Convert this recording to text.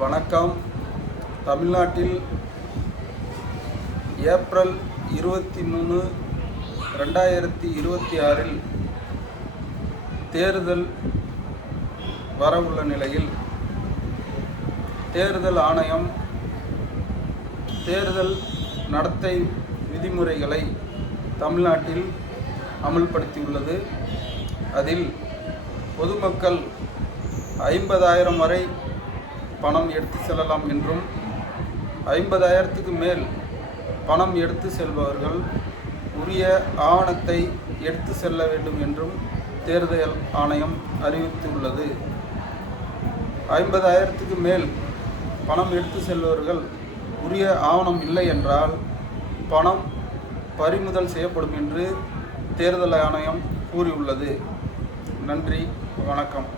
வணக்கம். தமிழ்நாட்டில் ஏப்ரல் 23, 2026 தேர்தல் வரவுள்ள நிலையில் தேர்தல் ஆணையம் தேர்தல் நடத்தை விதிமுறைகளை தமிழ்நாட்டில் அமல்படுத்தியுள்ளது. அதில் பொதுமக்கள் 50,000 வரை பணம் எடுத்து செல்லலாம் என்றும் 50,000க்கு மேல் பணம் எடுத்து செல்பவர்கள் உரிய ஆவணத்தை எடுத்து செல்ல வேண்டும் என்றும் தேர்தல் ஆணையம் அறிவித்துள்ளது. 50,000க்கு மேல் பணம் எடுத்து செல்பவர்கள் உரிய ஆவணம் இல்லை என்றால் பணம் பறிமுதல் செய்யப்படும் என்று தேர்தல் ஆணையம் கூறியுள்ளது. நன்றி, வணக்கம்.